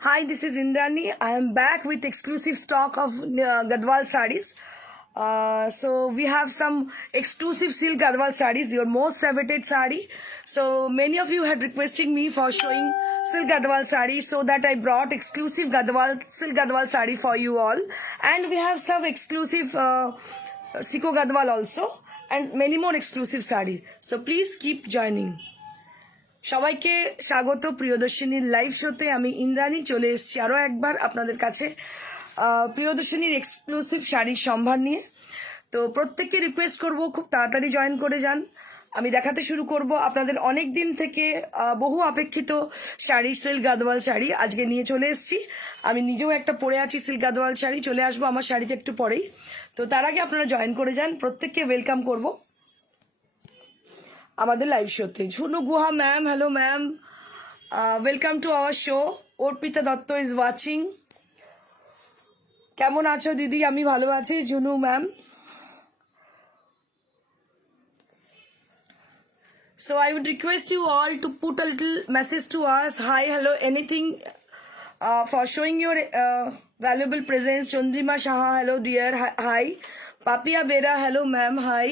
Hi, this is Indrani. I am back with exclusive stock of Gadwal sarees. So we have some exclusive silk Gadwal sarees, your most coveted saree. So many of you had requesting me for showing silk Gadwal saree, so that I brought exclusive silk Gadwal saree for you all. And we have some exclusive Siko Gadwal also, and many more exclusive saree. So please keep joining. সবাইকে স্বাগত প্রিয়দর্শিনীর live শোতে। আমি ইন্দ্রাণী চলে এসেছি আরও একবার আপনাদের কাছে প্রিয়দর্শিনীর এক্সক্লুসিভ শাড়ির সম্ভার নিয়ে। তো প্রত্যেককে রিকোয়েস্ট করব খুব তাড়াতাড়ি জয়েন করে যান। আমি দেখাতে শুরু করব আপনাদের অনেক দিন থেকে বহু অপেক্ষিত শাড়ি, সিল্ক গাদওয়াল শাড়ি আজকে নিয়ে চলে এসেছি। আমি নিজেও একটা পরে আছি সিল্ক গাদওয়াল শাড়ি, চলে আসবো আমার শাড়িতে একটু পরেই। তো তার আগে আপনারা জয়েন করে যান, প্রত্যেককে ওয়েলকাম করব আমাদের লাইভ শোতে। ঝুনু গুহা ma'am, hello ma'am, welcome to our show. Arpita Dutta is watching. কেমন আছো দিদি? আমি ভালো আছি Jhunu ma'am. So I would request you all to put a little message to us. Hi, hello, anything for showing your valuable presence. Chandrima Shaha, hello dear, hi. Papia Bera, hello ma'am, hi.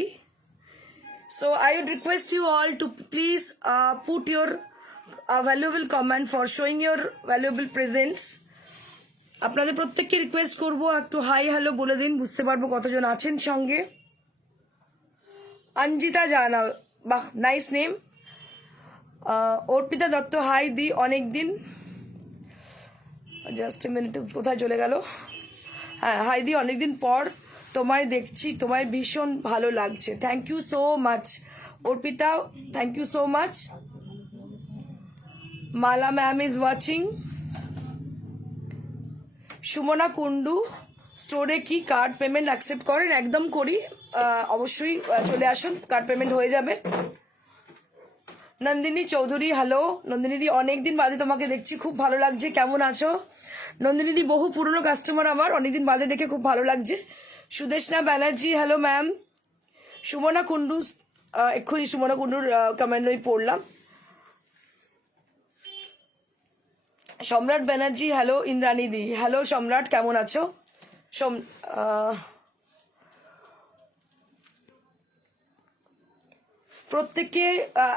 So I would request you all to please put your valuable comment for showing your valuable presence. আপনাদের প্রত্যেককে request করব একটু hi hello বলে দিন, বুঝতে পারবো কতজন আছেন সঙ্গে। অঞ্জিতা জানা, বাহ, nice name. Arpita Dutta, hi দি, অনেক দিন। জাস্ট এ মিনিট, কোথায় চলে গেল? হ্যাঁ, হাই দি, অনেকদিন পর তোমায় দেখছি, তোমায় ভীষণ ভালো লাগছে। Thank you so much Arpita, thank you so much. Mala ma'am is watching. Sumana Kundu, স্টোরে কি কার্ড পেমেন্ট অ্যাকসেপ্ট করেন? একদম করি, অবশ্যই চলে আসুন, কার্ড পেমেন্ট হয়ে যাবে। নন্দিনী চৌধুরী, হ্যালো নন্দিনী দি, অনেকদিন বাদে তোমাকে দেখছি, খুব ভালো লাগছে। কেমন আছো নন্দিনী দি? বহু পুরনো কাস্টমার আমার, অনেকদিন বাদে দেখে খুব ভালো লাগছে। Sudeshna Banerjee, hello ma'am. সুমনা কুন্ডু, এক্ষুনি সুমনা কুন্ডুর কমেন্ট ওই পড়লাম। সম্রাট ব্যানার্জি, হ্যালো ইন্দ্রাণী দি, হ্যালো সম্রাট, কেমন আছো? প্রত্যেককে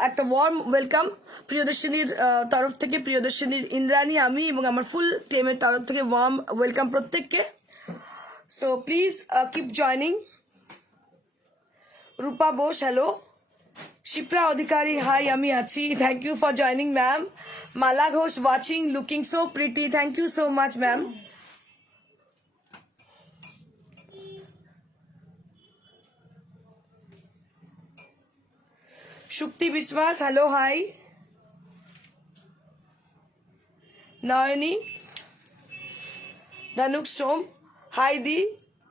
একটা ওয়ার্ম ওয়েলকাম প্রিয়দর্শিনীর তরফ থেকে, প্রিয়দর্শিনীর ইন্দ্রাণী, আমি এবং আমার ফুল টিমের তরফ থেকে ওয়ার্ম ওয়েলকাম প্রত্যেককে। So please keep joining. Rupa Bose, hello. Shipra Adhikari, hi, আমি আছি, thank you for joining ma'am. Mala Ghosh watching, looking so pretty, thank you so much ma'am. Shukti Biswas, hello, high. নয়নী ধনুক সোম, হাই দি,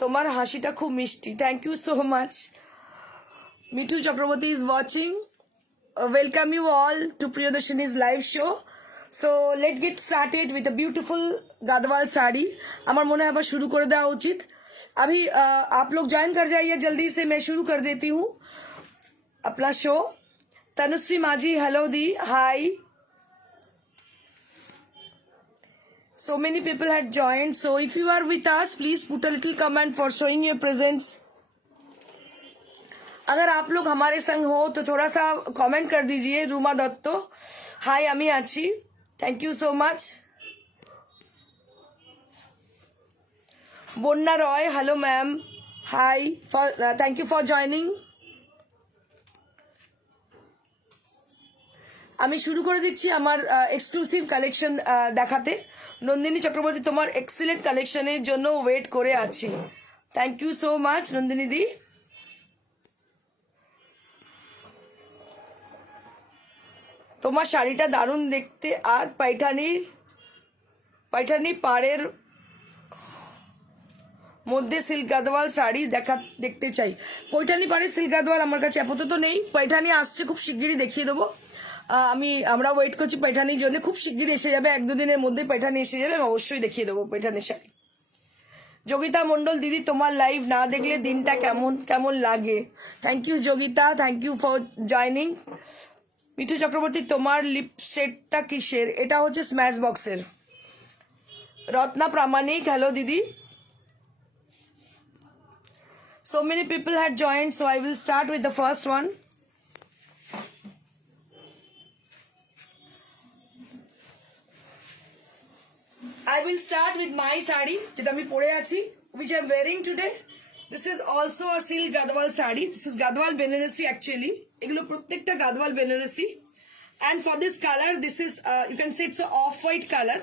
তোমার হাসিটা খুব মিষ্টি, thank you so much. Mithu Chakraborty is watching. Welcome you all to Priyadarshini's live show. So let get started with a beautiful Gadwal sari. আমার মনে হয় আবার শুরু করে দেওয়া উচিত। अभी आप लोग ज्वाइन कर जाइए जल्दी से, मैं शुरू कर देती हूँ अपना शो। तनुश्री माझी, hello di, hi. So many people had joined, so if you are with us, please put a little comment for showing your presence. अगर आप लोग हमारे संग हो तो थोड़ा सा कमेंट कर दीजिए। रूमा दत्तो, हाय, আমি আছি, thank you so much. Bonya Roy, hello ma'am, hi, thank you for joining. আমি শুরু করে দিচ্ছি আমার এক্সক্লুসিভ কালেকশন দেখাতে। নন্দিনী চক্রবর্তী, তোমার এক্সিলেন্ট কালেকশনের জন্য ওয়েট করে আছি, thank you so much Nandini দি। তোমার শাড়িটা দারুণ দেখতে, আর पैठानी পাড়ের মধ্যে সিল্ক গাদওয়াল শাড়ি দেখতে চাই। पैठानी পাড়ের সিল্ক গাদওয়াল আমার কাছে আপাতত নেই, पैठानी আসছে, খুব শিগগিরই দেখিয়ে দেবো। আমরা ওয়েট করছি पैठानिর জন্য, খুব শিগগিরই এসে যাবে, 1-2 দিনের মধ্যে पैठानी এসে যাবে, আমি অবশ্যই দেখিয়ে দেবো पैठानी শাড়ি। যোগিতা মন্ডল, দিদি তোমার লাইভ না দেখলে দিনটা কেমন লাগে? Thank you Yogita, thank you for joining. Mithu Chakraborty, তোমার লিপ সেটটা কিসের? এটা হচ্ছে স্ম্যাশ বক্সের। Ratna Pramanik, hello Didi. So many people had joined, so I will start with the first one. I will start with my sari, যেটা আমি পরে আছি, which I am wearing today. This is also a silk Gadwal sari. This is Gadwal Benarasi actually. এগুলো প্রত্যেকটা Gadwal Benarasi. And for this color, this is, you can say it's a off-white color.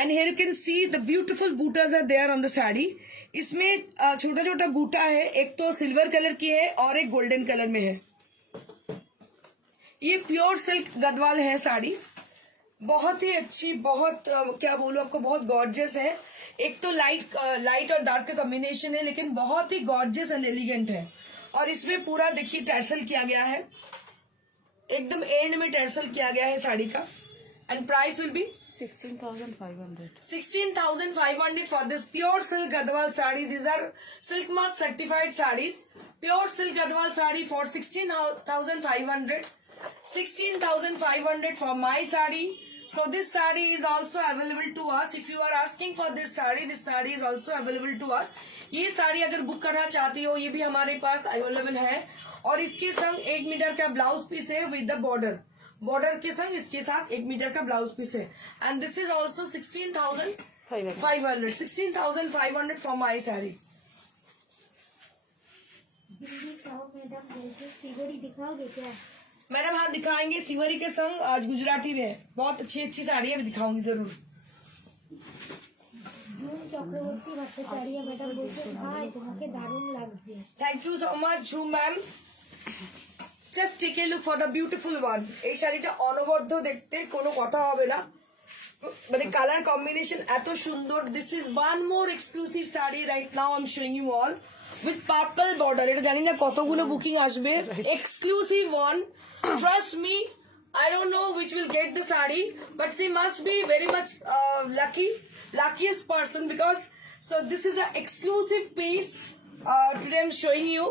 And here you can see the beautiful bootas are there on the sari. इसमें छोटा छोटा बूटा है, एक तो silver colour की है और एक गोल्डन कलर में है. ये प्योर सिल्क गदवाल है साड़ी, बहुत ही अच्छी, बहुत क्या बोलूं आपको, बहुत गॉर्जियस है. एक तो लाइट और डार्क का कॉम्बिनेशन है, लेकिन बहुत ही गॉर्जियस एंड एलिगेंट है. और इसमें पूरा देखिए टैसल किया गया है, एकदम एंड में टैसल किया गया है साड़ी का. And price will B 16,500. 16,500 for this pure silk Gadwal sari. These are silk mark certified sarees. Pure silk Gadwal sari for 16,500. 16,500 for my sari. So this sari is also available to us. If you are asking for this sari is also available to us. ये साड़ी अगर book करना चाहती हो, ये भी हमारे पास available है. और इसके संग 1 मीटर का ब्लाउज पीस है विद द बॉर्डर के संग इसके साथ 1 मीटर का ब्लाउज पीस है. And this is also 16,500. 16,500 for my sari. दिखाओगे क्या? मैडम हाँ दिखाएंगे, सिवरी के संग आज गुजराती में बहुत अच्छी साड़ी है, दिखाऊंगी जरूर. चक्रवर्ती भट्टाचार्य मैडम बोलते भाई তোমাকে দারুণ লাগছে. Thank you so much Jhoom ma'am. Just take a look for the beautiful one. এই শাড়িটা অনবদ্য দেখতে, কোনো কথা হবে না, মানে কালার কম্বিনেশন এত সুন্দর. This is one more exclusive sari right now I am showing you all with purple border. এটা জানি না কতগুলো বুকিং আসবে. Exclusive one, trust me. I don't know which will get the sari, but she must be very much luckiest person, because so this is an exclusive piece. Today I'm showing you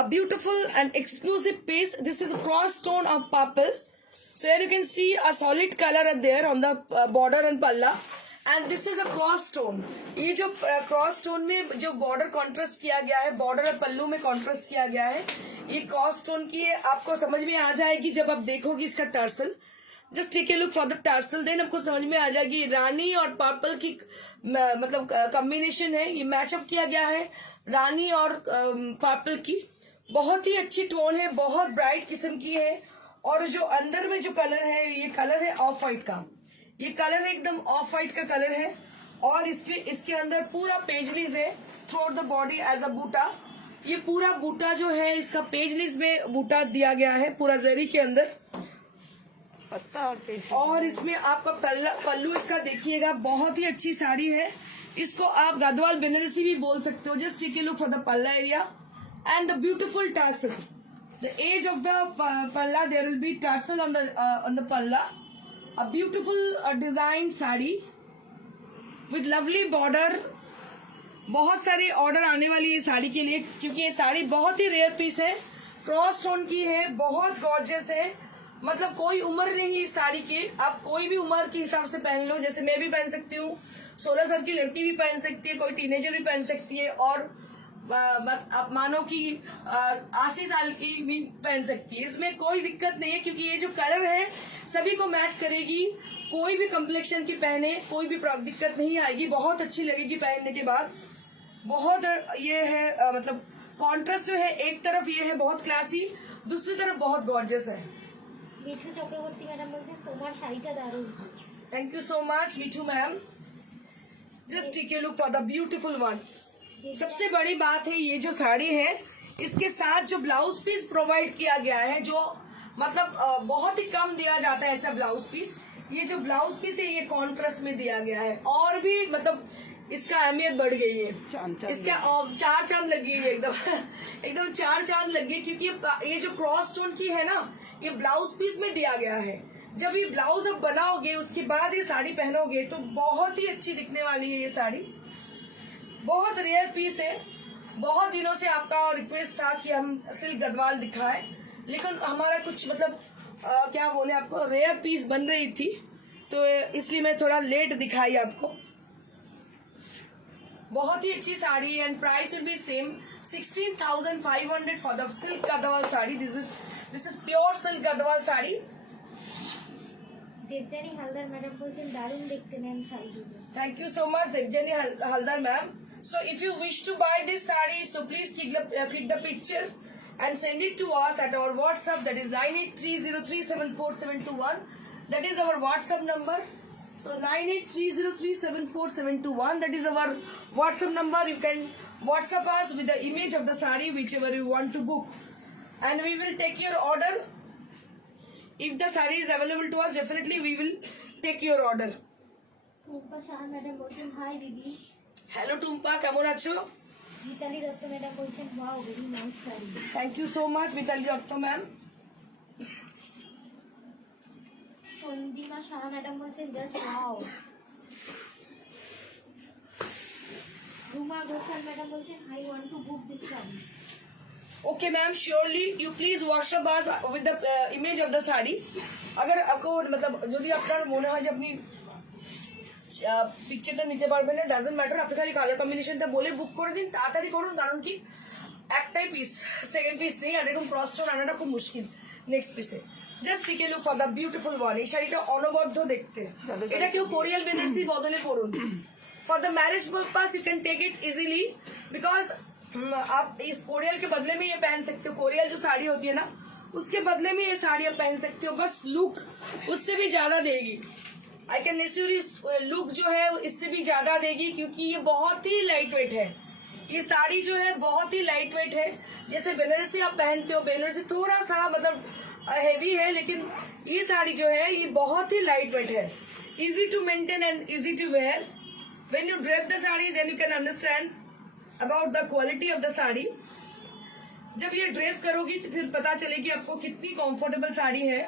a beautiful and exclusive piece. This is a cross tone of purple. So here you can see a solid color there on the border and palla. And this is a cross tone. ये जो cross tone में जो border contrast किया गया है, border और पल्लू में contrast किया गया है, ये क्रॉस टोन की है. आपको समझ में आ जाएगी जब आप देखोगे इसका tassel. Just take a look for the tassel, then आपको समझ में आ जाएगी. रानी और पर्पल की मतलब कॉम्बिनेशन है, ये मैचअप किया गया है रानी और पर्पल की. बहुत ही अच्छी टोन है, बहुत ब्राइट किस्म की है. और जो अंदर में जो कलर है, ये कलर है ऑफ व्हाइट का. ये कलर एकदम ऑफ व्हाइट का कलर है. और इसके अंदर पूरा पेजलीज है throughout the body as a buta. ये पूरा बूटा जो है, इसका पेजलीज में बूटा दिया गया है पूरा जरी के अंदर. और इसमें आपका पल्लू इसका देखिएगा, बहुत ही अच्छी साड़ी है. इसको आप गदवाल बेनारसी भी बोल सकते हो. Just take a look for the palla area and the beautiful tassel. The edge of the palla, there will be tassel on the palla. A beautiful design sari with lovely border. बहुत सारे ऑर्डर आने वाली है साड़ी के लिए, क्योंकि ये साड़ी बहुत ही रेयर पीस है, क्रॉस टोन की है, बहुत गॉर्जियस है. मतलब कोई उम्र नहीं इस साड़ी की, आप कोई भी उम्र के हिसाब से पहन लो. जैसे मैं भी पहन सकती हूँ, 16 साल की लड़की भी पहन सकती है, कोई टीनेजर भी पहन सकती है, और आप मानो कि 80 साल की भी पहन सकती है. इसमें कोई दिक्कत नहीं है, क्योंकि ये जो कलर है सभी को मैच करेगी. कोई भी कम्प्लेक्शन की पहने, कोई भी दिक्कत नहीं आएगी, बहुत अच्छी लगेगी पहनने के बाद. बहुत ये है मतलब कॉन्ट्रास्ट जो है, एक तरफ ये है बहुत क्लासी, दूसरी तरफ बहुत गॉर्जियस है. মিঠু চক্রবর্তী ম্যাডাম বলছেন তোমার শাড়িটা দারুণ. Thank you so much Mithu ma'am. Just take a look for the beautiful one. सबसे बड़ी बात है, ये जो साड़ी है इसके साथ जो ब्लाउज पीस प्रोवाइड किया गया है, जो मतलब बहुत ही कम दिया जाता है ऐसा ब्लाउज पीस. ये जो ब्लाउज पीस है, ये कॉन्ट्रास्ट में दिया गया है, और भी मतलब इसका अहमियत बढ़ गई है. इसका 4 चांद लग गई है, एकदम 4 चांद लग गई, क्योंकि ये जो क्रॉस टोन की है ना, ये ब्लाउज पीस में दिया गया है. जब ये ब्लाउज अब बनाओगे, उसके बाद ये साड़ी पहनोगे तो बहुत ही अच्छी दिखने वाली है ये साड़ी. बहुत रेयर पीस है. बहुत दिनों से आपका रिक्वेस्ट था कि हम सिल्क गदवाल दिखाएं, लेकिन हमारा कुछ मतलब क्या बोले आपको, रेयर पीस बन रही थी, तो इसलिए मैं थोड़ा लेट दिखाई आपको. बहुत ही अच्छी sari and price will be same 16,500 for the silk Gadwal sari. This is pure silk Gadwal sari. Debjani Haldar madam বলছেন দারুণ দেখতে ম্যাম শাড়িগুলো। Thank you so much, Devjani Haldar ma'am. So if you wish to buy this saree, so please click the picture and send it to us at our WhatsApp, that is 9830374721. That is our WhatsApp number. So 9830374721. That is our WhatsApp number. You can WhatsApp us with the image of the saree whichever you want to book, and we will take your order. If the saree is available to us, definitely we will take your order. Rupa Saha madam বলছেন hi দিদি। Hello Tumpa, কেমন আছো? Gitali Dutta madam বলছেন wow very nice sari. Thank you so much, Vitali Dotto ma'am. Sandima Saha madam বলছেন just wow. Ruma Ghoshal madam বলছেন I want to book this sari. Okay ma'am, surely you please WhatsApp us with the image of the saree. अगर आपको मतलब যদি আপনার মনে হয় যে আপনি পিকচারটা নিতে পারবেন না, ডাজন্ট ম্যাটার, আপনি খালি কালার কম্বিনেশনটা বলে বুক করে দিন, তাড়াতাড়ি করুন, কারণ কি একটাই পিস, সেকেন্ড পিস নেই, আর এরকম ক্রস স্টোন আনাটা খুব মুশকিল নেক্সট পিসে। Just take a look for the beautiful one. এই শাড়িটা অনবদ্য দেখতে, এটা কেউ কোরিয়াল বেনারসি বদলে পরুন। For the marriage purpose you can take it easily, because आप इस कोरियल के बदले में ये पहन सकते हो। कोरियल जो साड़ी होती है ना, उसके बदले में ये साड़ी आप पहन सकते हो, बस लुक उससे भी ज्यादा देगी। आई कैन एश्योर इस लुक जो है इससे भी ज्यादा देगी, क्योंकि ये बहुत ही लाइट वेट है। ये साड़ी जो है बहुत ही लाइट वेट है। जैसे बेनारसी आप पहनते हो, बेनारसी थोड़ा सा मतलब हेवी है, लेकिन ये साड़ी जो है ये बहुत ही लाइट वेट है, easy to maintain and easy to wear. When you drape the sari then you can understand about the quality of the sari. जब ये ड्रेप करोगी तो फिर पता चलेगी आपको कितनी कंफर्टेबल साड़ी है।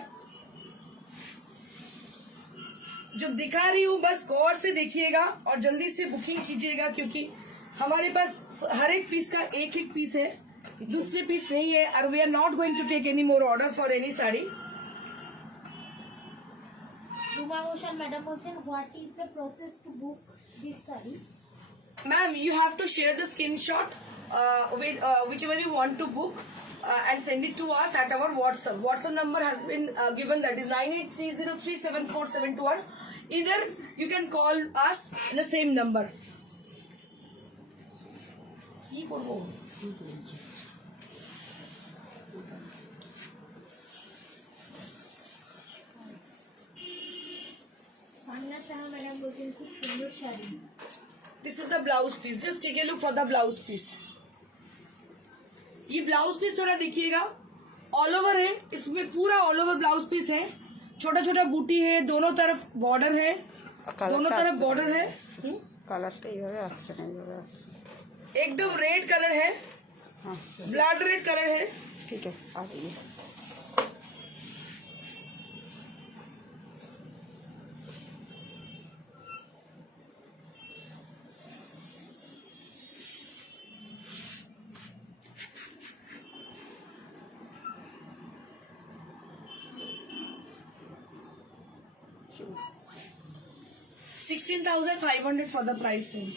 जो दिखा रही हूँ बस गौर से देखिएगा और जल्दी से बुकिंग कीजिएगा, क्योंकि हमारे पास हर एक पीस का एक एक पीस है, दूसरे पीस नहीं है, और we are not going to take any more order for any sari. Ruma Ghoshal madam বলছেন what is the process to book this sari. Ma'am, you have to share the screenshot with whichever you want to book and send it to us at our WhatsApp. WhatsApp number has been given, that is 9830374721. Either you can call us in the same number. কি করবো? পান্না Saha madam বলছেন খুব সুন্দর sari. This is the blouse piece. Just take a look for the blouse piece. ये blouse piece थोड़ा देखिएगा, all over है, इसमें पूरा ऑल ओवर ब्लाउज पीस है, छोटा छोटा बूटी है, दोनों तरफ बॉर्डर है, दोनों तरफ बॉर्डर है। কালারটা এইভাবে আসছে না, এইভাবে আসছে। एकदम रेड कलर है, আচ্ছা ब्लड रेड कलर है। ঠিক আছে, আর এই শুরু। 16,500 for the price range.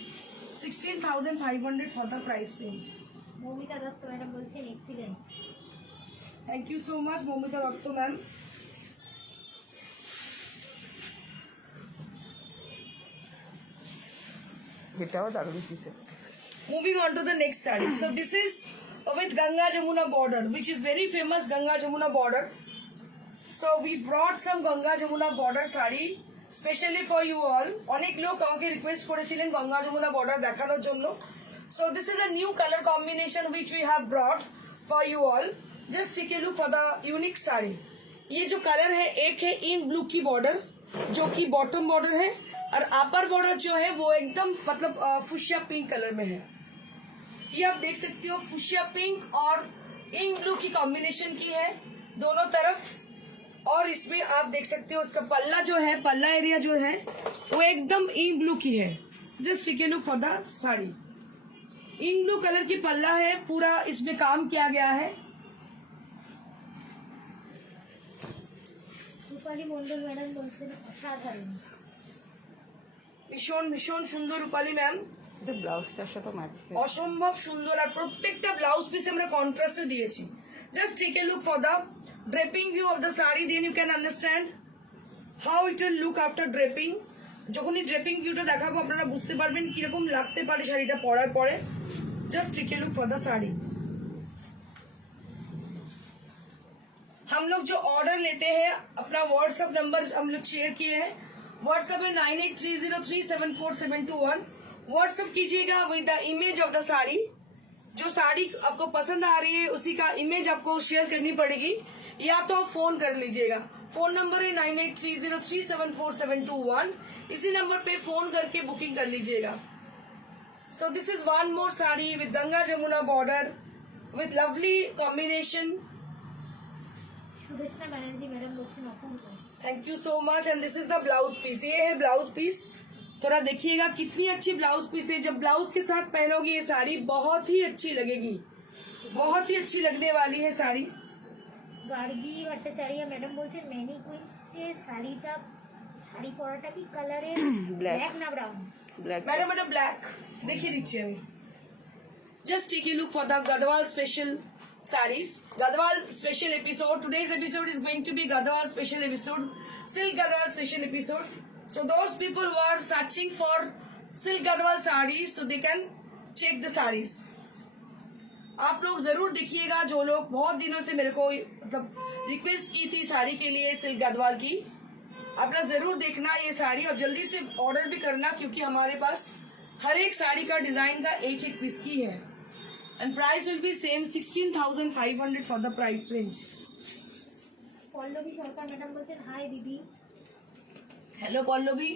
16,500 for the price range. Moumita Dutta madam বলছেন excellent. Thank you so much, Momita Dotto ma'am. এটাও দারুণ পিসে। Moving on to the next saree. So this is with Ganga Jamuna border, which is very famous Ganga Jamuna border. So we brought some Ganga Jamuna border saree specially for you all. অনেক লোক আমাকে request করেছিলেন Ganga Jamuna border দেখানোর জন্য। So this is a new color combination which we have brought for you all. Just take a look for the unique saree. ये जो colour है, एक है इन ब्लू की बॉर्डर जो कि बॉटम बॉर्डर है, और अपर बॉर्डर जो है वो एकदम मतलब फुशिया पिंक कलर में है। ये आप देख सकते हो, फुशिया पिंक और इंक ब्लू की कॉम्बिनेशन की है दोनों तरफ। और इसमें आप देख सकते हो इसका पल्ला जो है, पल्ला एरिया जो है वो एकदम इंक ब्लू की है। Just take a look for the sari. Ink blue colour की पल्ला है, पूरा इसमें काम किया गया है। রূপালী মন্ডল ম্যাডাম বলছেন অসাধারণ। ভীষণ ভীষণ সুন্দর রূপালী ম্যাম। এটা ব্লাউজটার সাথে ম্যাচ অসম্ভব সুন্দর আর প্রত্যেকটা ব্লাউজ পিস আমরা কন্ট্রাস্টে দিয়েছি। Just take a look for the draping view of the sari, then you can understand how it will look after draping. যখনই ড্রেপিং ভিউটা দেখাবো আপনারা বুঝতে পারবেন কিরকম লাগতে পারে শাড়িটা পরার পরে। Just take a look for the sari. हम लोग जो ऑर्डर लेते हैं अपना व्हाट्सएप नंबर हम लोग शेयर किए हैं, व्हाट्सएप है 9830374721। व्हाट्सएप कीजिएगा with the image of the sari. जो साड़ी आपको पसंद आ रही है उसी का इमेज आपको शेयर करनी पड़ेगी, या तो आप फोन कर लीजिएगा। फोन नंबर है 9830374721। इसी नंबर पे फोन करके बुकिंग कर लीजिएगा। So this is one more sari with Ganga Jamuna border with lovely combination. Sudeshna Banerjee madam বলছেন অপূর্ব। Thank you so much and this is the blouse piece। ये है blouse piece। थोड़ा देखिएगा कितनी अच्छी ब्लाउज पीस है। जब ब्लाउज के साथ पहनोगी ये साड़ी बहुत ही अच्छी लगेगी, बहुत ही अच्छी लगने वाली है साड़ी। গার্গী ভট্টাচার্য ম্যাডাম বলছেন ম্যানি কুইন্স যে শাড়িটা শাড়ি পরাটা কি কালারের Black। ব্ল্যাক না brown? Black madam madam black देखिए दीजिए अभी। Just take a look for the Gadwal special sarees, Gadwal special episode। Today's episode is going to be Gadwal special episode, silk Gadwal special episode। So those people who are searching for silk Gadwal sarees, so they can check the sarees। आप लोग जरूर देखिएगा जो लोग बहुत दिनों से मेरे को मतलब रिक्वेस्ट की थी साड़ी के लिए सिल्क गढ़वाल की, अपना जरूर देखना ये साड़ी और जल्दी से ऑर्डर भी करना, क्योंकि हमारे पास हर एक साड़ी का डिजाइन का एक एक पीस की है। And price will be same 16,500 for the price range. Pallavi Sarkar madam বলছেন হাই দিদি। हेलो पल्लवी।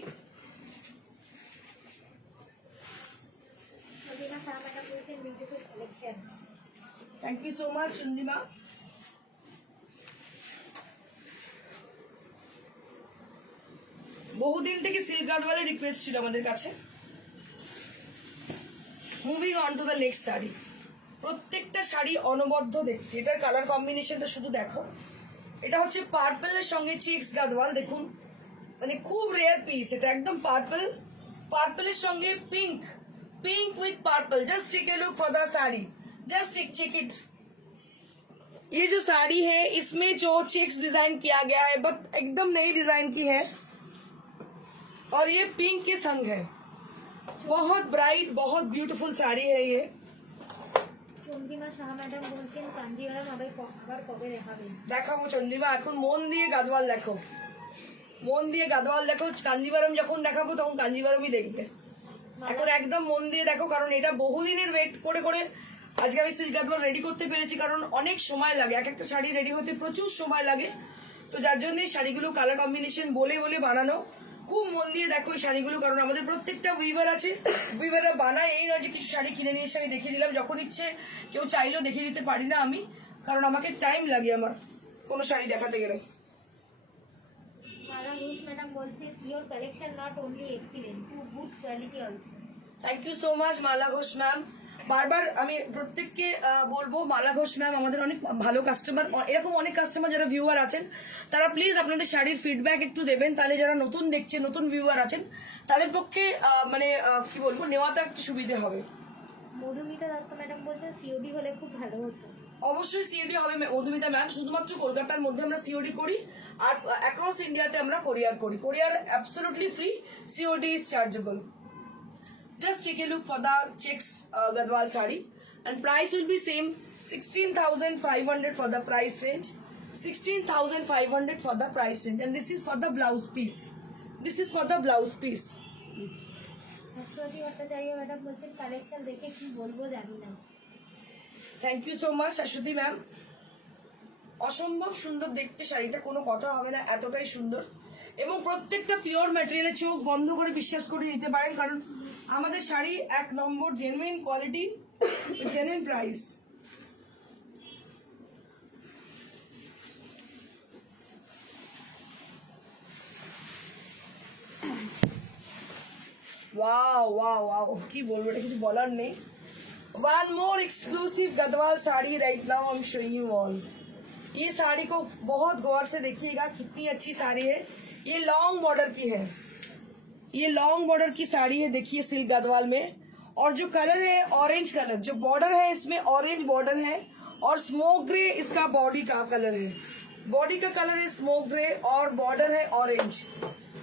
সজিনা শাহ ম্যাডাম বলছেন beautiful collection. Thank you so much Chandima. বহুদিন থেকে সিল্ক গার্ডওয়ালের রিকোয়েস্ট ছিল আমাদের কাছে। Moving on to the next sari. প্রত্যেকটা শাড়ি অনবদ্য দেখতে। এটার কালার কম্বিনেশনটা শুধু দেখো, এটা হচ্ছে পার্পলের সঙ্গে চেক্স গার্ডওয়াল। দেখুন মানে খুব রেয়ার পিস, এটা একদম পার্পল, পার্পলের সঙ্গে pink, pink with purple. Just take a look for the sari, just check it. ये जो साड़ी है इसमें जो चेक्स डिजाइन किया गया है बट एकदम नई डिजाइन की है और ये पिंक के संग है। बहुत ब्राइट बहुत ब्यूटीफुल साड़ी है ये। চন্দ্রিমা শাহ ম্যাডাম বলছেন কাঞ্জিভারাম আবার কবে দেখাবেন? দেখাবো চন্দ্রিমা, এখন মন দিয়ে গাদওয়াল দেখো, মন দিয়ে গাদওয়াল দেখো। কাঞ্জিভারম যখন দেখাবো তখন কাঞ্জিভারমই দেখবে। এখন একদম মন দিয়ে দেখো, কারণ এটা বহুদিনের ওয়েট করে করে আজকে আমি সিল্ক গাদওয়াল রেডি করতে পেরেছি। কারণ অনেক সময় লাগে, এক একটা শাড়ি রেডি হতে প্রচুর সময় লাগে, তো যার জন্য শাড়িগুলো কালার কম্বিনেশন বলে বলে বানানো। খুব মন দিয়ে দেখো এই শাড়িগুলো, কারণ আমাদের প্রত্যেকটা উইভার আছে, উইভাররা বানায়। এই নয় যে কিছু শাড়ি কিনে নিয়ে এসে আমি দেখিয়ে দিলাম, যখন ইচ্ছে কেউ চাইলেও দেখিয়ে দিতে পারি না আমি, কারণ আমাকে টাইম লাগে আমার কোনো শাড়ি দেখাতে গেলে। মালা ঘোষ ম্যাডাম বলছেন your collection not only excellent to good quality also. Thank you so much Mala Ghosh ma'am. বারবার আমি প্রত্যেককে বলবো মালা ঘোষ ম্যাম আমাদের অনেক ভালো কাস্টমার, এরকম অনেক কাস্টমার যারা ভিউয়ার আছেন তারা প্লিজ আপনাদের শাড়ির ফিডব্যাক একটু দেবেন, তাহলে যারা নতুন দেখছে নতুন ভিউয়ার আছেন তাদের পক্ষে মানে কি বলবো নেওয়াটা একটু সুবিধে হবে। মধুমিতা দত্ত ম্যাডাম বলছেন সিওডি হলে খুব ভালো হতো। অবশ্যই সিওডি হবে মধুমিতা ম্যাম, শুধুমাত্র কলকাতার মধ্যে আমরা সিওডি করি আর অ্যাক্রস ইন্ডিয়াতে আমরা কোরিয়ার করি। কোরিয়ার absolutely free, COD is chargeable. Just take a look for the checks Gadwal sari and price will be same 16,500 for the price range, 16,500 for the price range, and this is for the blouse piece. This is for the blouse piece. Shashwati Bhattacharya madam বলছেন collection দেখে কি বলবো জানি না। Thank you so much Shashwati ma'am. অসম্ভব সুন্দর দেখতে শাড়িটা, কোনো কথা হবে না, এতটাই সুন্দর এবং প্রত্যেকটা পিওর ম্যাটেরিয়ালে চোখ বন্ধ করে বিশ্বাস করে নিতে পারেন, কারণ আমাদের শাড়ি এক number genuine quality, genuine price. Wow wow wow কি বলবো, এটা কিছু বলার নেই। One more exclusive Gadwal sari right now I am showing you all. ये साड़ी को बहुत गौर से देखिएगा, कितनी अच्छी साड़ी है। ये लॉन्ग बॉर्डर की है, ये लॉन्ग बॉर्डर की साड़ी है, देखिए सिल्क गढ़वाल में। और जो कलर है ऑरेंज कलर, जो बॉर्डर है इसमें ऑरेंज बॉर्डर है और स्मोक ग्रे इसका बॉडी का कलर है। बॉडी का कलर है स्मोक ग्रे और बॉर्डर है ऑरेंज।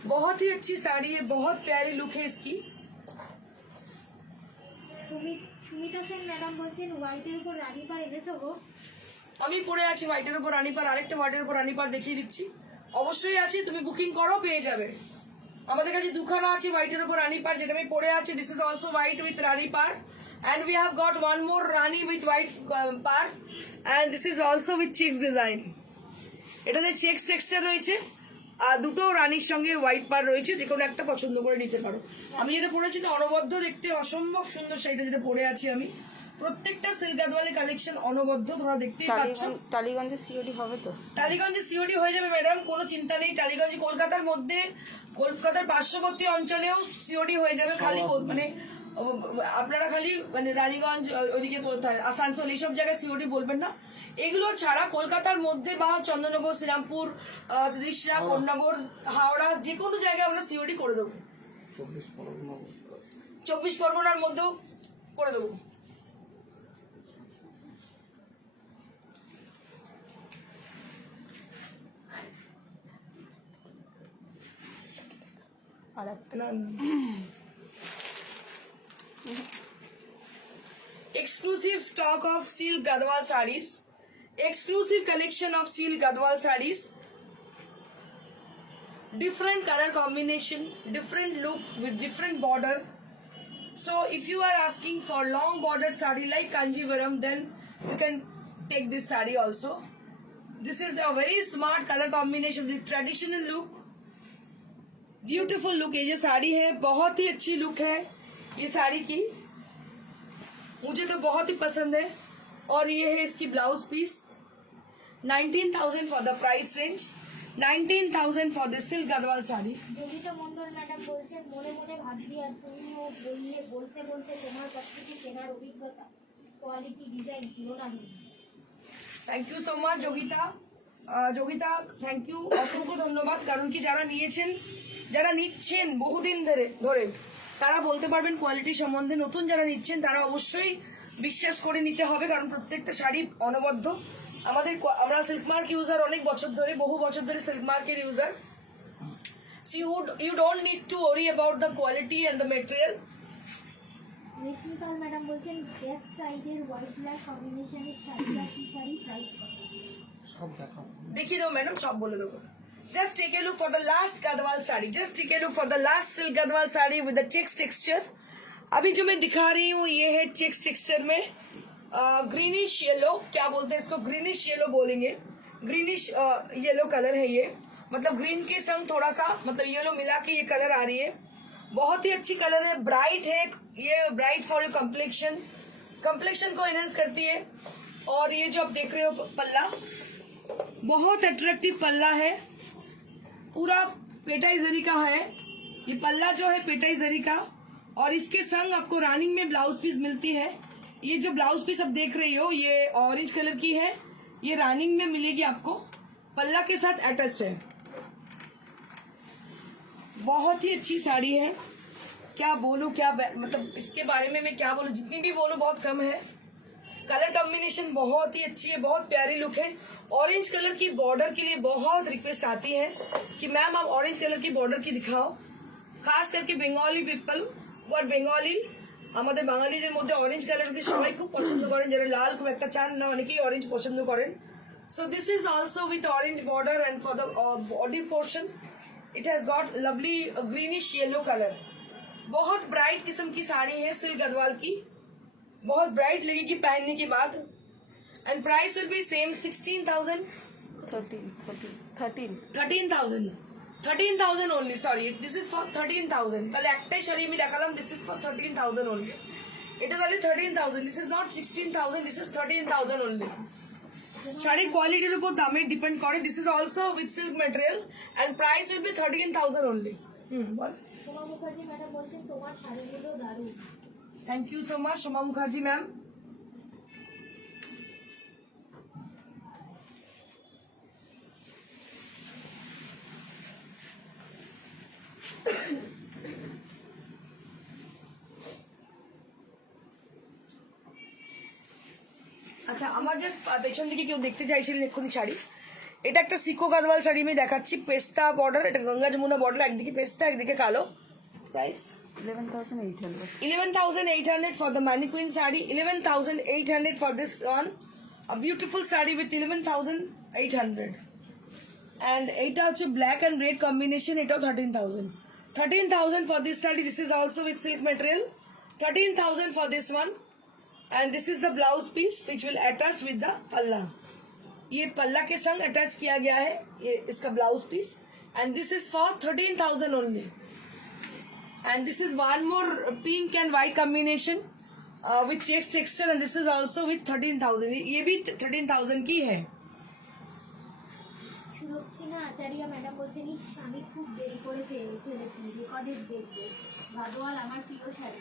बहुत ही अच्छी साड़ी है, बहुत प्यारी लुक है इसकी। সুমিতা সেন ম্যাডাম বলছেন হোয়াইটের উপর রানী পার এনেছো গো। আমি পরে আছি হোয়াইটের উপর রানী পার, আরেকটা হোয়াইটের উপর রানী পার দেখিয়ে দিচ্ছি। অবশ্যই আছে, তুমি বুকিং করো পেয়ে যাবে। আমাদের কাছে দুখানা আছে হোয়াইটের উপর রানী পার, যেটা আমি পরে আছি। This is also white with Rani per and we have got one more rani with white par and this is also with checks design। এটাতে চেক্স টেক্সচার রয়েছে আর দুটো রানীর সঙ্গে হোয়াইট পার রয়েছে, যে কোনো একটা পছন্দ করে নিতে পারো। আমি যেটা পরেছি তো অনবদ্য দেখতে, অসম্ভব সুন্দর শাড়িটা যেটা পরে আছি আমি। প্রত্যেকটা সিল্ক গাদওয়ালের কালেকশন অনবদ্য, তোমরা দেখতেই পাচ্ছ। টালিগঞ্জে সিওডি হবে তো? টালিগঞ্জে সিওডি হয়ে যাবে ম্যাডাম, কোনো চিন্তা নেই। টালিগঞ্জ কলকাতার মধ্যে, কলকাতার পার্শ্ববর্তী অঞ্চলেও সিওডি হয়ে যাবে। খালি মানে আপনারা খালি মানে রানীগঞ্জ ওইদিকে কোথায় আসানসোল এইসব জায়গায় সিওডি বলবেন না। এগুলো ছাড়া কলকাতার মধ্যে বা চন্দননগর, শ্রীরামপুর, রিষড়া, কোন্নগর, হাওড়া যে কোনো জায়গায় আমরা সিওডি করে দেবো। 24 পরগনার মধ্যেও করে দেবো। আর একটা exclusive stock of silk gadwal sarees, exclusive collection of silk gadwal sarees, different color combination, different look with different border. So if you are asking for long bordered saree like Kanjivaram, then you can take this saree also. This is a very smart color combination with traditional look, beautiful look. ये जो साड़ी है बहुत ही अच्छी look है ये साड़ी की, मुझे तो बहुत ही पसंद है। और ये है इसकी blouse piece. 19,000 for the price range, 19,000 for this silk Gadwal sari. Yogita Mondal madam বলছেন মনে মনে ভাবছি আর তুমিও বললে বলতে বলতে তোমার কাছ থেকে কেনার অভিজ্ঞতা, কোয়ালিটি, ডিজাইন তুলনাহীন। Thank you so much Yogita. Yogita thank you, অসংখ্য ধন্যবাদ। কারণ কি যারা নিয়েছেন, যারা নিচ্ছেন বহুদিন ধরে তারা বলতে পারবেন কোয়ালিটি সম্বন্ধে। নতুন যারা নিচ্ছেন তারা অবশ্যই বিশ্বাস করে নিতে হবে, কারণ প্রত্যেকটা শাড়ি অনবদ্য। আমরা সিল্ক মার্ক ইউজার অনেক বছর ধরে, বহু বছর ধরে সিল্ক মার্কের user. So you don't need to worry about the quality and the material. Reshmi Pal madam বলছেন ব্যাক সাইডের হোয়াইট ব্ল্যাক কম্বিনেশনের শাড়ি বা কি শাড়ি প্রাইস কত? সব দেখাও, देखिए दो मैडम, सब बोले दो। Just take a look for the last Garhwal sari, just take a look for the last silk Garhwal sari with the checks texture। अभी जो मैं दिखा रही हूँ ये है चेक्स टेक्सचर में ग्रीनिश येलो, क्या बोलते हैं इसको, ग्रीनिश येलो बोलेंगे। ग्रीनिश येलो कलर है ये, मतलब ग्रीन के संग थोड़ा सा मतलब येलो मिला के ये कलर आ रही है। बहुत ही अच्छी कलर है, ब्राइट है ये, ब्राइट फॉर योर कम्प्लेक्शन को एनहेंस करती है। और ये जो आप देख रहे हो पल्ला, बहुत अट्रैक्टिव पल्ला है, पूरा पेटाई जरी का है ये पल्ला जो है, पेटाई जरी का। और इसके संग आपको रानिंग में ब्लाउज पीस मिलती है। ये जो ब्लाउज पीस आप देख रही हो ये ऑरेंज कलर की है, ये रानिंग में मिलेगी आपको, पल्ला के साथ अटैच्ड है। बहुत ही अच्छी साड़ी है, क्या बोलूं, क्या मतलब इसके बारे में मैं क्या बोलूं, जितनी भी बोलूं बहुत कम है। कलर कॉम्बिनेशन बहुत ही अच्छी है, बहुत प्यारी लुक है। ऑरेंज कलर की बॉर्डर के लिए बहुत रिक्वेस्ट आती है कि मैम आप ऑरेंज कलर की बॉर्डर की दिखाओ, खास करके बेंगली पीपल और बेंगली আমাদের বাঙালিদের মধ্যে অরেঞ্জ কালারকে সবাই খুব পছন্দ করেন, যারা লাল খুব একটা চান না, অনেকেই অরেঞ্জ পছন্দ করেন। So this is also with orange border and for the body portion it has got lovely greenish yellow colour. बहुत ब्राइट किस्म की साड़ी है सिल्क गढ़वाल की, बहुत ब्राइट लगेगी पहनने के बाद। And price will be same 16,000 13,000 only, sorry, this is for 13,000। তাহলে একটাই শাড়ি আমি দেখালাম, this is for 13,000 only। এটা তাহলে 13,000, this is not 16,000, this is 13,000 only। শাড়ির কোয়ালিটির উপর দামে ডিপেন্ড করে। This is also with silk material and price will be 13,000 only। বল। সোমা মুখার্জি ম্যাডাম বলছেন তোমার শাড়িগুলো দারুণ। Thank you so much Soma Mukherjee ma'am. আচ্ছা আমার জাস্ট পেছন দিকে কেউ দেখতে চাইছিলেন এক্ষুনি শাড়ি, এটা একটা সিকো গাদওয়াল শাড়ি আমি দেখাচ্ছি, পেস্তা বর্ডার, এটা গঙ্গা যমুনা বর্ডার, একদিকে পেস্তা একদিকে কালো। Price 11,800. 11,800 for the mannequin saree, 11,800 for this one, a beautiful saree with 11,800. And এটা হচ্ছে black and red combination, এটাও 13,000. 13,000 for this saree. This is also with silk material. 13,000 for this one. And this is the blouse piece which will attach with the palla. ये पल्ला के संग attach किया गया है ये इसका blouse piece, and this is for 13,000 only. And this is one more pink and white combination with checks texture, and this is also with 13,000. ये भी 13,000 की है. সুদক্ষিণা আচার্য ম্যাডাম বলছেন এই স্বামী খুব দেরি করে ফেলেছি, রেকর্ডেড দেখবে গাদওয়াল আমার প্রিয় শাড়ি।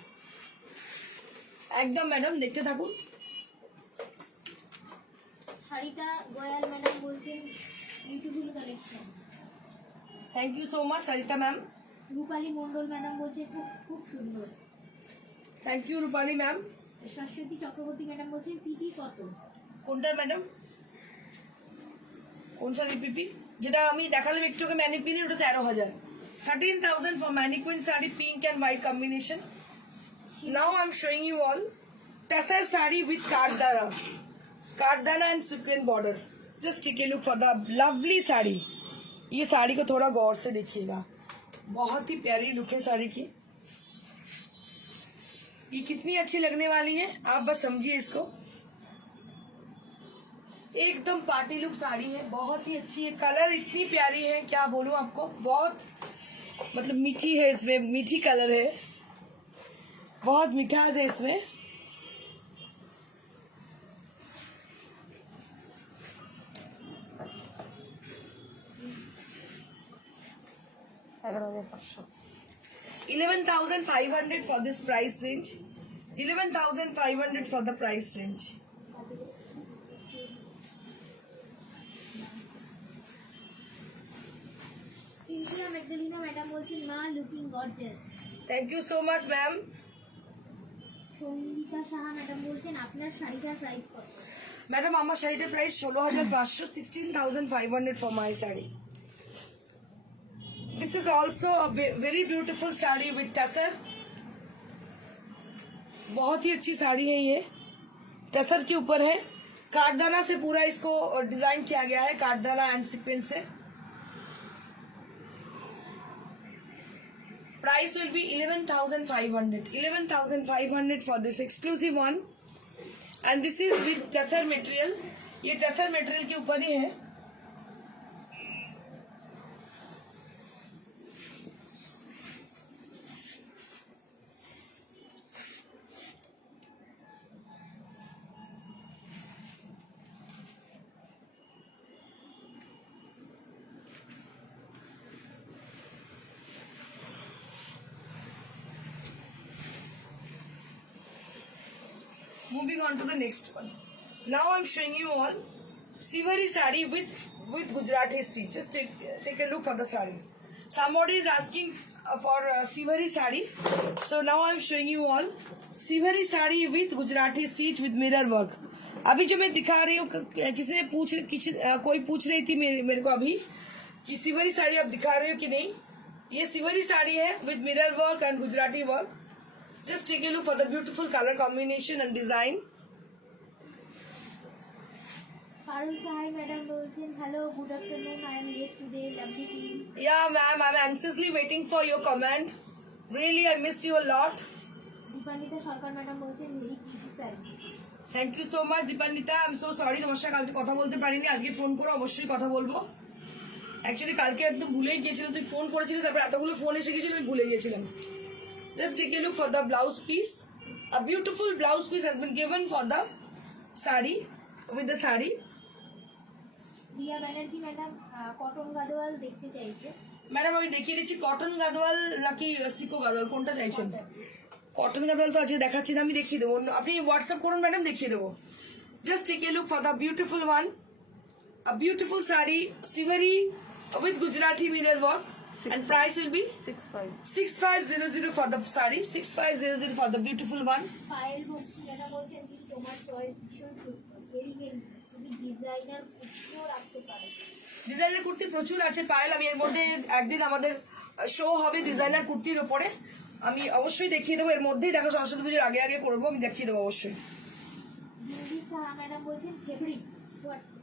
একদম ম্যাডাম দেখতে থাকুন। শাড়িটা গোয়াল ম্যাডাম বলছেন beautiful collection. Thank you so much Sarita ma'am. Rupali Mondal madam বলছে খুব খুব সুন্দর। Thank you Rupali ma'am. Saraswati Chakraborty madam বলছেন পিপি কত? কোনটা ম্যাডাম? কোন শাড়ি পিপি? যেটা আমি দেখালাম একটু আগে ম্যানিকুইনের, ওটা 13,000। 13,000 for mannequin saree, pink and white combination. Now I'm showing you all tussar saree with cardana and sequin border. Just take a look for the lovely saree. ये साड़ी को थोड़ा गौर से देखिएगा, बहुत ही प्यारी लुक है साड़ी की। ये कितनी अच्छी लगने वाली है आप बस समझिए इसको। एकदम पार्टी लुक साड़ी है, बहुत ही अच्छी है, कलर इतनी प्यारी है क्या बोलूं आपको, बहुत मतलब मीठी है, इसमें मीठी कलर है, बहुत मिठास है इसमें। $11,500. 11,500 for this price range. 11,500 for the price range. Cynthia Magdalena madam বলছেন মা looking gorgeous. Thank you so much ma'am. Sangita Saha madam বলছেন আপনার শাড়িটার প্রাইস কত? ম্যাডাম আমার শাড়িটার price 16,500, 16,500 for my saree. This is also a very beautiful saree with tussar. बहुत ही अच्छी साड़ी है ये, टसर के ऊपर है, कार्डाना से पूरा इसको डिजाइन किया गया है, कार्डाना एंड सीक्वेंस से। Price will be 11,500. 11,500 for this exclusive one. And this is with tussar material. ये tussar material के ऊपर ही है। Moving on to the next one. Now I'm showing you all Sivari saree with Gujarati stitch. Just take a look for the saree. Somebody is asking for Sivari saree. So now I'm showing you all Sivari saree with Gujarati stitch with mirror work. अभी जो मैं दिखा रही हूँ, किसी ने कोई पूछ रही थी मेरे को अभी कि सिवरी साड़ी आप दिखा रहे हो कि नहीं। ये सिवरी साड़ी है with mirror work and Gujarati work. Just take a look for the beautiful color combination and design. Parul Sahai madam বলছেন hello good afternoon, I am late today, lovely team. Yeah, ma'am, I'm anxiously waiting for your comment. Really, I missed you a lot. Dipanwita Sarkar madam বলছেন very pretty sari. Thank you so much, Dipanwita. I'm so sorry তোমার সাথে কালকে কথা বলতে পারিনি, আজকে phone করে অবশ্যই কথা বলবো। অ্যাকচুয়ালি কালকে একদম ভুলেই গিয়েছিলাম, তুই ফোন করেছিলি, তারপর এতগুলো ফোন এসে গেছিল, আমি ভুলে গিয়েছিলাম। Just take a look for the blouse piece. A beautiful blouse piece has been given for the saree, with the saree. Riya Banerjee madam cotton Gadwal দেখতে চাইছে। ম্যাডাম আমি দেখিয়ে দিচ্ছি কটন গাদওয়াল নাকি সিকো গাদওয়াল, কোনটা চাইছেন? কটন গাদওয়াল তো আজকে দেখাচ্ছি না, আমি দেখিয়ে দেবো, আপনি হোয়াটসঅ্যাপ করুন ম্যাডাম, দেখিয়ে দেবো। Just take a look for the beautiful one, a beautiful sari সিভারি with Gujarati mirror work, and price will be 6500 for the saree, 6500 for the beautiful one. Payel Boxi madam বলছেন কি তোমার চয়েস ভীষণ ভেরি ভেরি তুমি ডিজাইনার কুর্তিও রাখতে পারো। ডিজাইনার কুর্তি প্রচুর আছে পায়েল, আমি এর মধ্যে একদিন আমাদের শো হবে ডিজাইনার কুর্তির উপরে, আমি অবশ্যই দেখিয়ে দেবো। এর মধ্যেই দেখো সরস্বতী পুজোর আগে আগে করবো, আমি দেখিয়ে দেবো অবশ্যই। দিদি সাহা ম্যাডাম বলছেন ফেব্রিক,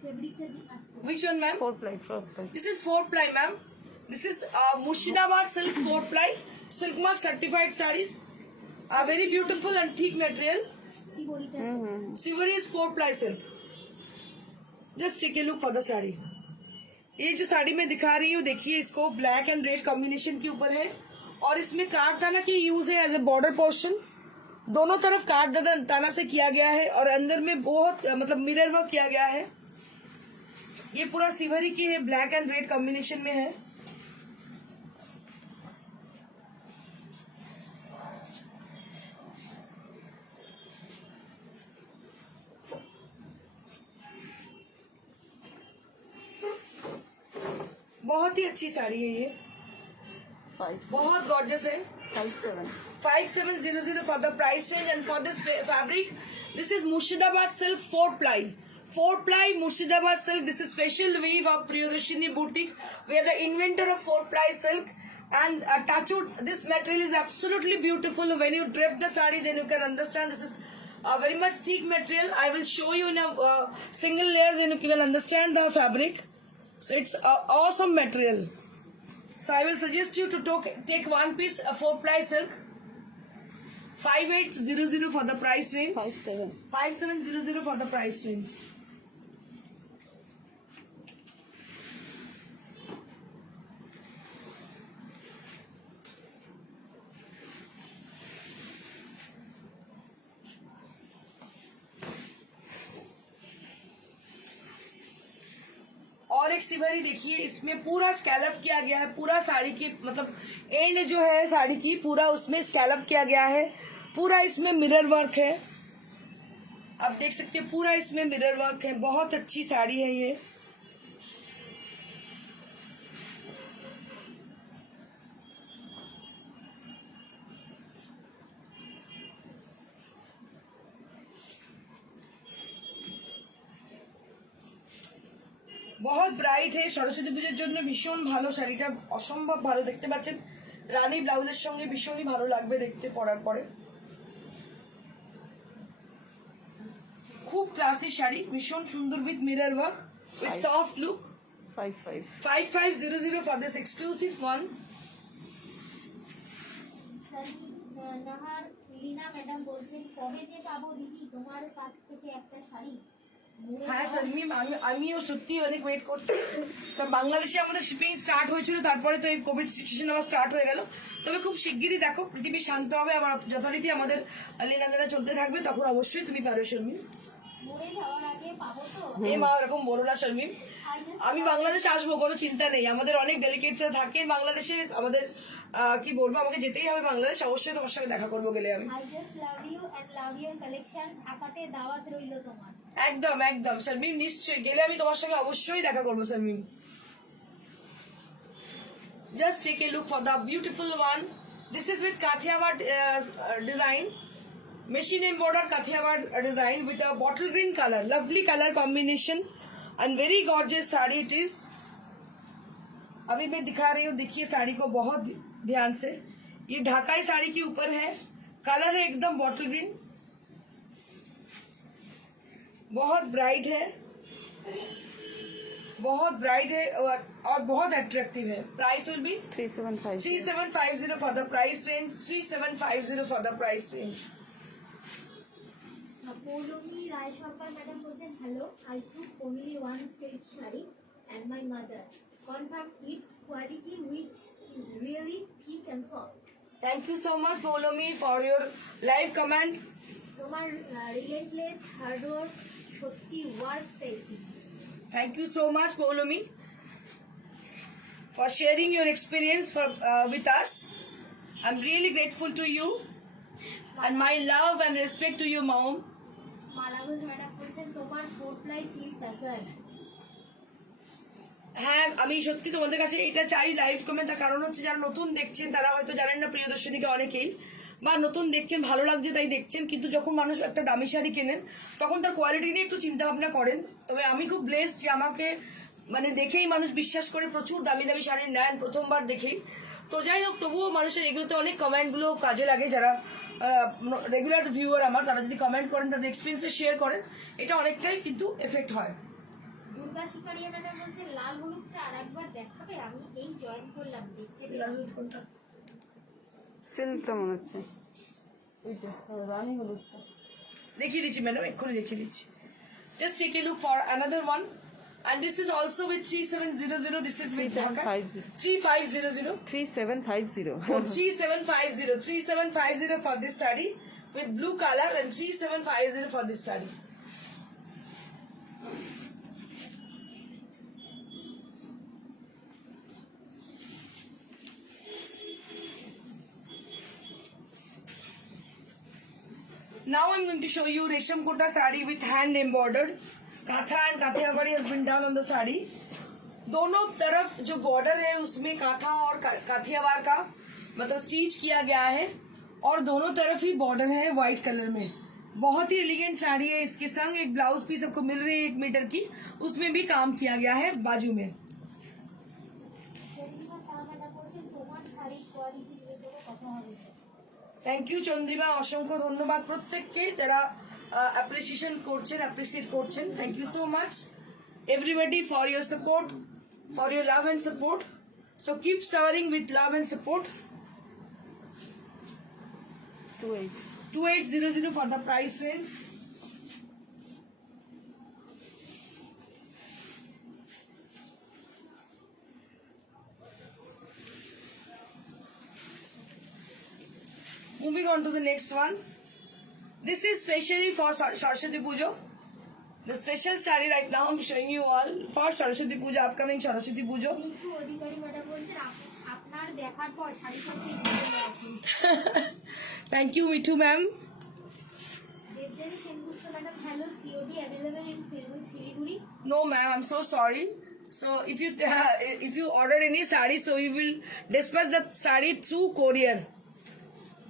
ফেব্রিকটা আসতে Which one, ma'am? 4 ply, 4 ply. This is 4-ply, ma'am. This is Murshidabad silk 4-ply, silk mark certified sarees. Very beautiful and thick material. সিবরিটা Siveri is 4-ply silk. Just take a look for the saree. ये जो साड़ी मैं दिखा रही हूँ देखिए, इसको black and red combination के ऊपर है और इसमें काट ताना की यूज है एज ए बॉर्डर पोर्शन। दोनों तरफ काट ताना से किया गया है और अंदर में बहुत मतलब मिरर वर्क किया गया है। ये पूरा सिवरी की है, ब्लैक एंड रेड कॉम्बिनेशन में है। बहुत ही अच्छी साड़ी है ये, 5, बहुत गॉर्जियस है। 5, 7. 5700 for the price range, and for this fabric, this is Murshidabad silk 4-ply. 4-ply Murshidabad silk. This is special weave of Priyadarshini boutique. We are the inventor of 4-ply silk. And touchwood, this material is absolutely beautiful. When you drape the saree, then you can understand this is very much thick material. I will show you in a single layer, then you can understand the fabric. So it's awesome material. So I will suggest you to take one piece 4-ply silk. 5800 for the price range. 5, 7. 5700 for the price range. और एक सिवरी देखिए, इसमें पूरा scallop किया गया है, पूरा साड़ी की मतलब एंड जो है साड़ी की पूरा उसमें स्कैलप किया गया है, पूरा इसमें मिरर वर्क है। आप देख सकते हैं पूरा इसमें मिरर वर्क है, बहुत अच्छी साड़ी है ये। बहुत ব্রাইট है, সরস্বতী পুজোর জন্য ভীষণ ভালো শাড়িটা, অসম্ভব ভালো। দেখতে পাচ্ছেন রানী ব্লাউজের সঙ্গে ভীষণই ভালো লাগবে দেখতে পরার পরে। খুব ক্লাসি শাড়ি, ভীষণ সুন্দর with mirror work with soft look. 5, 5. 5500 for this exclusive one. Nahar Leena madam বলছেন কবে যে পাবো দিদি তোমার কাছ থেকে একটা শাড়ি। হ্যাঁ শারমিন, আমিও সত্যি অনেক ওয়েট করছি, কারণ বাংলাদেশে আমাদের শিপিং স্টার্ট হয়েছিল, তারপরে তো এই কোভিড সিচুয়েশন আবার স্টার্ট হয়ে গেল। তবে খুব শিগগিরই দেখো পৃথিবী শান্ত হবে, আবার যথারীতি আমাদের লেনাদেনা চলতে থাকবে, তখন অবশ্যই তুমি পারবে শারমিন। মরে যাওয়ার আগে পাবো তো। এই মা এরকম বলো না শারমিন, আমি বাংলাদেশে আসবো, কোনো চিন্তা নেই। আমাদের অনেক ডেলিগেটসরা থাকেন বাংলাদেশে, আমাদের কি বলবো, আমাকে যেতেই হবে বাংলাদেশ, অবশ্যই তোমার সঙ্গে দেখা করবো গেলে আমি। I just love you and love your collection. ঢাকাতে দাওয়াত রইলো তোমার। একদম একদম শারমিন, নিশ্চয়ই গেলে আমি তোমার সঙ্গে অবশ্যই দেখা করবো Sharmin. Just take a look for the beautiful one. This is with Kathiawar design, machine embroidered Kathiawar design with a bottle green color, lovely color combination and very gorgeous sari it is. अभी मैं दिखा रही हूँ, देखिए साड़ी को बहुत ध्यान से, ये ढाकाई साड़ी के ऊपर है, कलर है एकदम बॉटल ग्रीन, बहुत ब्राइट है, बहुत ब्राइट है और बहुत अट्रैक्टिव है। Price will B 3750. 3750 for the price range. 3750 for the price range. Poulomi Roy Sarkar madam বলছেন hello, I took only one silk sari and my mother confirmed its quality which is really thick and soft. Thank you so much, Polomi, for your live comment. তোমার relentless hard work সত্যি work পেয়েছি। Thank you so much, Polomi, for sharing your experience with us. I'm really grateful to you, and my love and respect to you, Mom. Malaganj madam বলছেন তোমার 4-ply feel প্যাসার্ড। হ্যাঁ, আমি সত্যি তোমাদের কাছে এটা চাই লাইভ কমেন্ট, তার কারণ হচ্ছে যারা নতুন দেখছেন তারা হয়তো জানেন না প্রিয়দর্শনীকে অনেকেই, বা নতুন দেখছেন, ভালো লাগছে তাই দেখছেন, কিন্তু যখন মানুষ একটা দামি শাড়ি কেনেন তখন তার কোয়ালিটি নিয়ে একটু চিন্তা ভাবনা করেন। তবে আমি খুব ব্লেসড যে আমাকে মানে দেখেই মানুষ বিশ্বাস করে প্রচুর দামি দামি শাড়ি নেন প্রথমবার দেখেই। তো যাই হোক, তবুও মানুষের এগুলোতে অনেক কমেন্টগুলো কাজে লাগে। যারা রেগুলার ভিউয়ার আমার, তারা যদি কমেন্ট করেন, তাদের এক্সপিরিয়েন্সে শেয়ার করেন, এটা অনেকটাই কিন্তু এফেক্ট হয়। দুর্গা শিকারিয়া ম্যাডাম বলছে লাল হলুদটা আর একবার দেখাবে, আমি এই জয়েন করলাম দেখতে পেলাম। কোনটা? সিল্কটা মনে হচ্ছে ওইটা রানী হলুদটা। দেখিয়ে দিচ্ছি ম্যাডাম, এক্ষুনি দেখিয়ে দিচ্ছি। Just take a look for another one, and this is also with 3700. This is with Dhaka 3500. 3750 3750 for this saree with blue color, and 3750 for this saree. Now I'm going to show you Resham Kota saree with hand embroidered. Kantha and Kathiawadi has been done on the sari. दोनों तरफ जो border है उसमें काथा और काठियावाड़ का मतलब stitch किया गया है, और दोनों तरफ ही बॉर्डर है व्हाइट कलर में. बहुत ही एलिगेंट साड़ी है. इसके संग एक ब्लाउज पीस आपको मिल रही है 1 मीटर की, उसमें भी काम किया गया है बाजू में. থ্যাংক ইউ চন্দ্রিমা, অসংখ্য ধন্যবাদ প্রত্যেককে যারা অ্যাপ্রিসিয়েশন করছেন, অ্যাপ্রিসিয়েট করছেন. Thank you so much everybody for your support, for your love and support. So keep showering with love and support. 2800 for the price range. Moving on to the next one. This is specially for Saraswati Puja. The special saree right now I'm showing you all for Saraswati Puja, upcoming Saraswati Puja. Mithu Adhikari madam বলছেন আপনার দেখার পর শাড়ি সবজি Thank you, Mithu ma'am. Debjani Sengupta madam hello, COD available in Siliguri? No ma'am, I'm so sorry. So if you order any saree, so you will dispatch the saree through courier.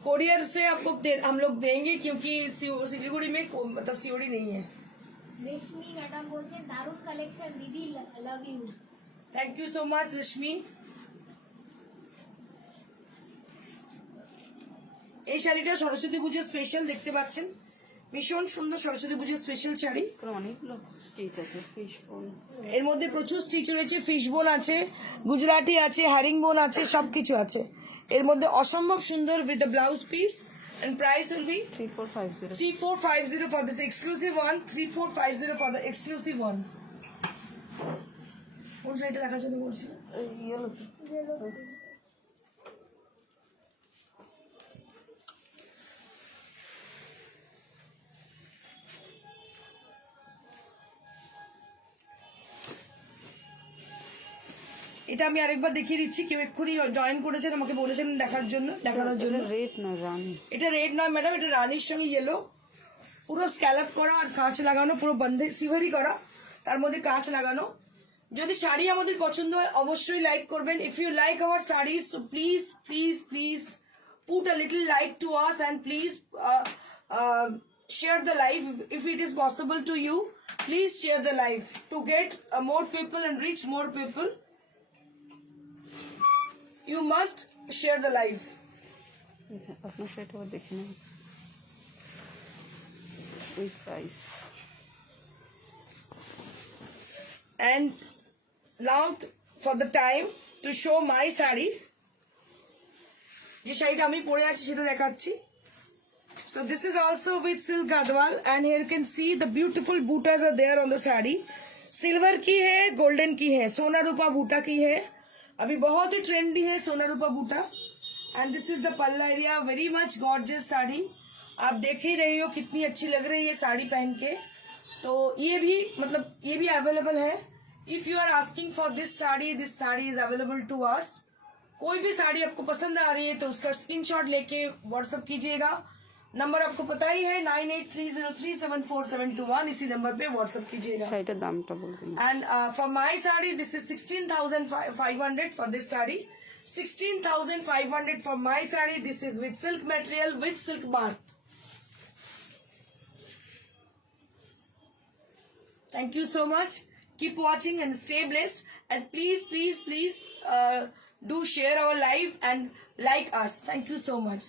Courier से आपको हम लोग देंगे, क्योंकि सिलीगुड़ी में मतलब सीओडी नहीं है. রেশমি ম্যাডাম বলছেন দারুণ কালেকশন দিদি, love you. Thank you so much Reshmi. এই শাড়িটা সরস্বতী পুজোর স্পেশাল, দেখতে পাচ্ছেন ভীষণ সুন্দর সরস্বতী পুজোর স্পেশাল শাড়ি. অনেকগুলো স্টিচ আছে, ফিশ বোন, এর মধ্যে প্রচুর স্টিচ রয়েছে, ফিশ বোন আছে, গুজরাটি আছে, হ্যারিং বোন আছে, সবকিছু আছে এর মধ্যে. অসম্ভব সুন্দর with the blouse piece, and price will be 3450 for this exclusive one. 3450 for the exclusive one. কোন শাড়িটা দেখার জন্য বলছি? ইয়েলো। এটা আমি আরেকবার দেখিয়ে দিচ্ছি. কেউ এক্ষুনি জয়েন করেছেন, আমাকে বলেছেন দেখানোর জন্য. রেড না রানী, এটা রেড নয় ম্যাডাম, এটা রানীর সঙ্গে ইয়েলো, পুরো স্ক্যালপ করা আর কাঁচ লাগানো, পুরো বন্ধে সিভারি করা, তার মধ্যে কাঁচ লাগানো. যদি শাড়ি আমাদের পছন্দ হয় অবশ্যই লাইক করবেন. If you like our sari, so please please please put a little like to us, and please share the live if it is possible to you. Please share the live to get more people and reach more people. You must share the live. আপনার সেটা দেখে নেন with price. And now for the time to show my saree. যে শাড়িটা আমি পরে আছি সেটা দেখাচ্ছি. So this is also with silk gadwal, and here you can see the beautiful bootas are there on the saree. Silver की है, golden की है, सोना रूपा बूटा की है. अभी बहुत ही ट्रेंडी है सोना रूपा बूटा. And this is the पल्ला area, very much gorgeous sari. आप देख ही रही हो कितनी अच्छी लग रही है साड़ी पहन के. तो ये भी मतलब ये भी अवेलेबल है. If you are asking for this sari is available to us. कोई भी साड़ी आपको पसंद आ रही है तो उसका स्क्रीनशॉट लेके व्हाट्सएप कीजिएगा. नंबर आपको पता ही है 9830374721. इसी नंबर पे व्हाट्सएप कीजिएगा. শাড়িটার দামটা বলবেন. And for my saree, this is 16,500 for this saree. 16,500 for my saree. This is with silk material with silk bar. Thank you so much. Keep watching and stay blessed. And please, please, please do share our live and like us. Thank you so much.